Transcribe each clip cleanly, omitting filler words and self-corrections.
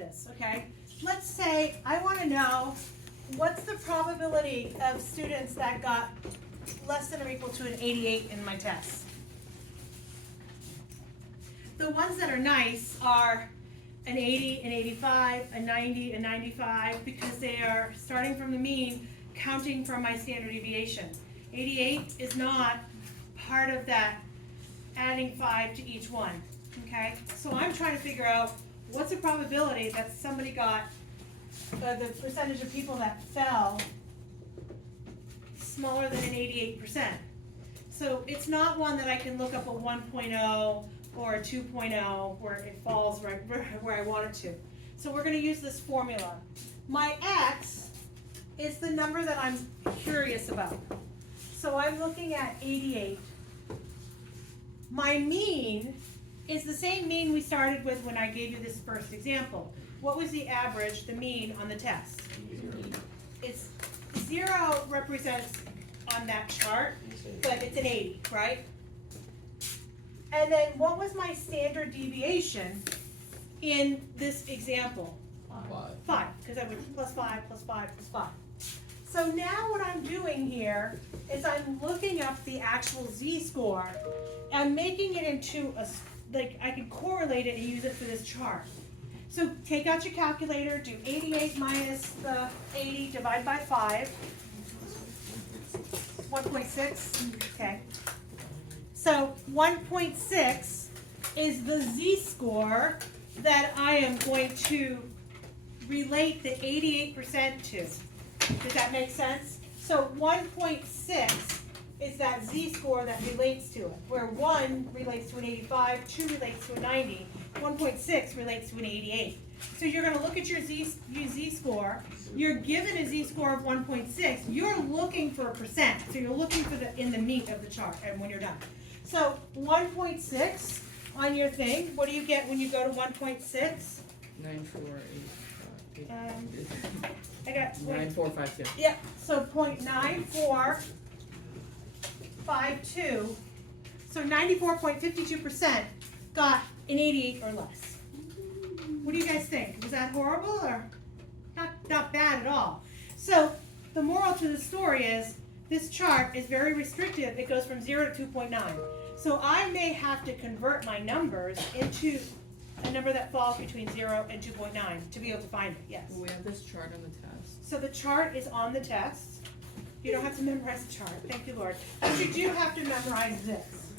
this, okay? Let's say I want to know what's the probability of students that got less than or equal to an 88 in my test. The ones that are nice are an 80, an 85, a 90, a 95, because they are starting from the mean, counting from my standard deviation. 88 is not part of that adding 5 to each one, okay? So I'm trying to figure out what's the probability that somebody got, the percentage of people that fell smaller than an 88%. So it's not one that I can look up a 1.0 or a 2.0 where it falls right where I want it to. So we're going to use this formula. My x is the number that I'm curious about. So I'm looking at 88. My mean is the same mean we started with when I gave you this first example. What was the average, the mean on the test? It's 0 represents on that chart, but it's an 80, right? And then what was my standard deviation in this example? 5, because I went plus 5, plus 5, plus 5. So now what I'm doing here is I'm looking up the actual z-score and making it into a, like I can correlate it and use it for this chart. So take out your calculator, do 88 minus the 80, divide by 5. 1.6, okay. So 1.6 is the z-score that I am going to relate the 88% to. Does that make sense? So 1.6 is that z-score that relates to it, where 1 relates to an 85, 2 relates to a 90, 1.6 relates to an 88. So you're going to look at your z-score. You're given a z-score of 1.6. You're looking for a percent. So you're looking for the in the meat of the chart, and when you're done. So 1.6 on your thing. What do you get when you go to 1.6? 9485. I got 9452. Yeah. So 0.9452. So 94.52% got an 88 or less. What do you guys think? Was that horrible or not bad at all? So the moral to the story is this chart is very restrictive. It goes from 0 to 2.9. So I may have to convert my numbers into a number that falls between 0 and 2.9 to be able to find it, yes. We have this chart on the test. So the chart is on the test. You don't have to memorize the chart, thank you, Lord. But you do have to memorize this.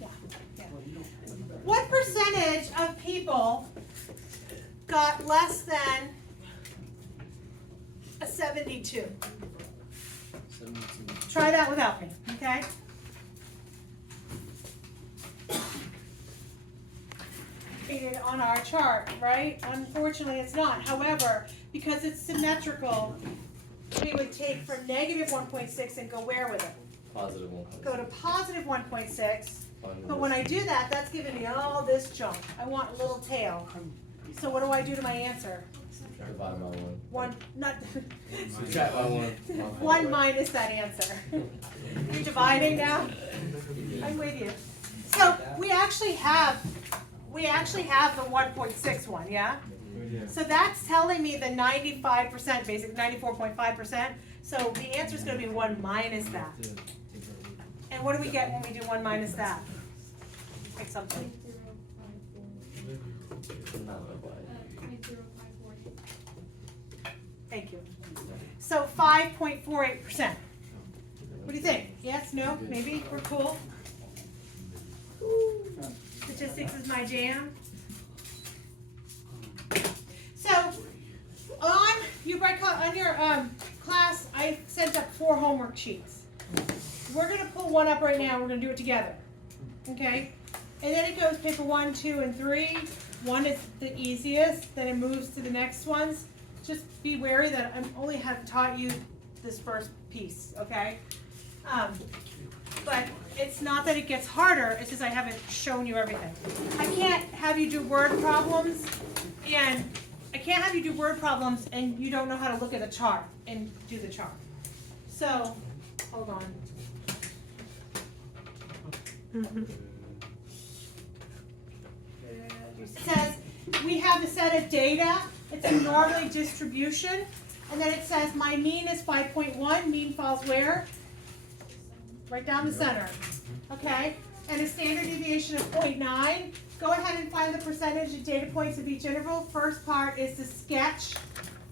Yeah, yeah. What percentage of people got less than a 72? Try that without me, okay? It on our chart, right? Unfortunately, it's not. However, because it's symmetrical, we would take from negative 1.6 and go where with it? Positive 1.6. Go to positive 1.6. But when I do that, that's giving me all this junk. I want a little tail. So what do I do to my answer? Divide by 1. Not Subtract by 1. 1 minus that answer. You're dividing now? I'm with you. So we actually have the 1.6 one, yeah? So that's telling me the 95%, basic 94.5%. So the answer is going to be 1 minus that. And what do we get when we do 1 minus that? Like something. Thank you. So 5.48%. What do you think? Yes, no, maybe? We're cool? Statistics is my jam. So on your class, I sent up 4 homework sheets. We're going to pull one up right now. We're going to do it together. Okay? And then it goes paper 1, 2, and 3. 1 is the easiest. Then it moves to the next ones. Just be wary that I only have taught you this first piece. Okay? But it's not that it gets harder. It's just I haven't shown you everything. I can't have you do word problems, and you don't know how to look at a chart and do the chart. So, hold on. It says we have a set of data, it's a Norley distribution, and then it says my mean is 5.1, mean falls where? Right down the center, okay? And a standard deviation of 0.9. Go ahead and find the percentage of data points of each interval. First part is to sketch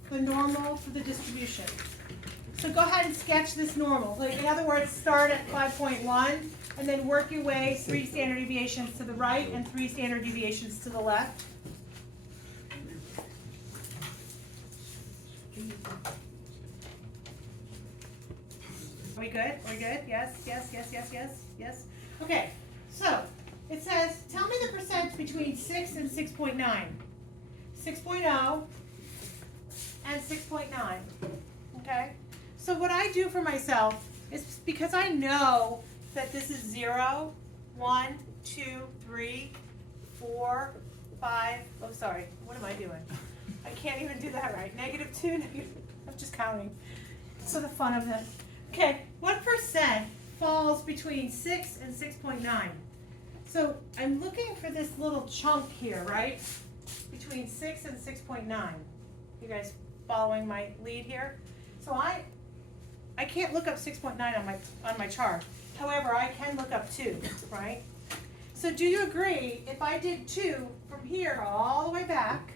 the normal for the distribution. So go ahead and sketch this normal. Like, in other words, start at 5.1 and then work your way 3 standard deviations to the right and 3 standard deviations to the left. Are we good? Are we good? Yes, yes, yes, yes, yes, yes. Okay, so it says, tell me the percent between 6 and 6.9. 6.0 and 6.9. Okay? So what I do for myself is, because I know that this is 0, 1, 2, 3, 4, 5, oh sorry, what am I doing? I can't even do that right. -2, I'm just counting. So the fun of this. Okay, what percent falls between 6 and 6.9? So I'm looking for this little chunk here, right? Between 6 and 6.9. You guys following my lead here? So I can't look up 6.9 on my chart. However, I can look up 2, right? So do you agree if I did 2 from here all the way back?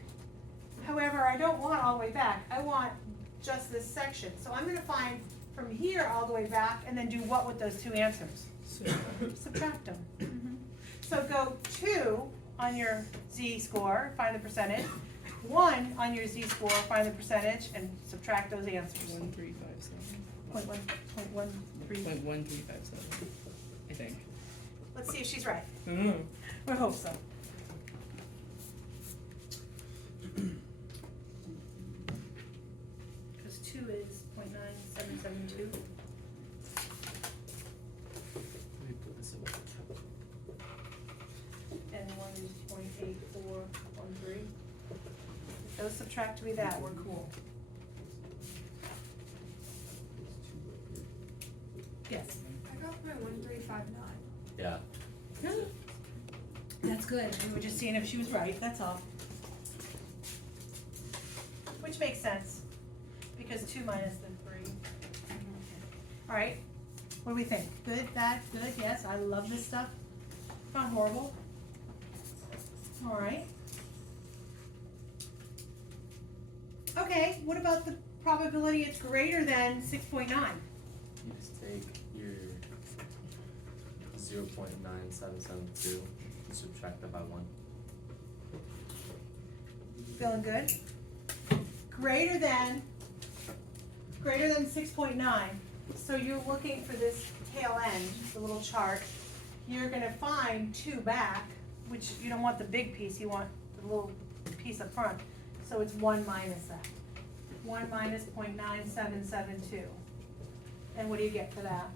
However, I don't want all the way back. I want just this section. So I'm going to find from here all the way back and then do what with those 2 answers? Subtract them. So go 2 on your z-score, find the percentage. 1 on your z-score, find the percentage, and subtract those answers. 1357. 0.13. 0.1357, I think. Let's see if she's right. I don't know. I hope so. Because 2 is 0.9772. Let me put this in my account. And 1 is 0.8413. If those subtract to be that, we're cool. Yes. I got my 1359. Yeah. That's good. We were just seeing if she was right, that's all. Which makes sense, because 2 minus the 3. All right, what do we think? Good, bad, good, yes, I love this stuff. Not horrible. All right. Okay, what about the probability it's greater than 6.9? You just take your 0.9772 and subtract that by 1. Feeling good? Greater than 6.9. So you're looking for this tail end, the little chart. You're gonna find 2 back, which you don't want the big piece, you want the little piece up front. So it's 1 minus that. 1 minus 0.9772. And what do you get for that?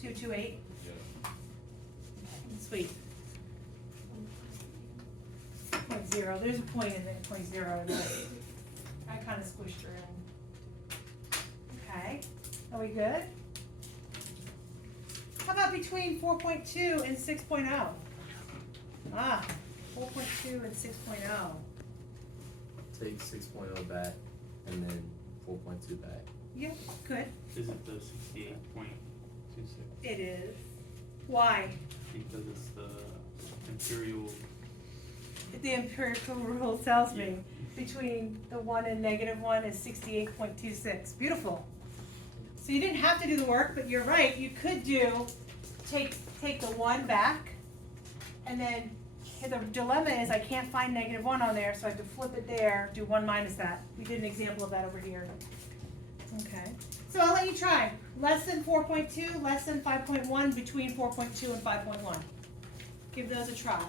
228? Sweet. 0.0, there's a point in there, 0.0 in there. I kinda squished her in. Okay, are we good? How about between 4.2 and 6.0? Ah, 4.2 and 6.0. Take 6.0 back and then 4.2 back. Yeah, good. Is it the 68.26? It is. Why? Because it's the imperial. The empirical rule tells me between the 1 and -1 is 68.26. Beautiful. So you didn't have to do the work, but you're right. You could take the 1 back, and then the dilemma is I can't find -1 on there, so I have to flip it there, do 1 minus that. We did an example of that over here. Okay. So I'll let you try. Less than 4.2, less than 5.1, between 4.2 and 5.1. Give those a try.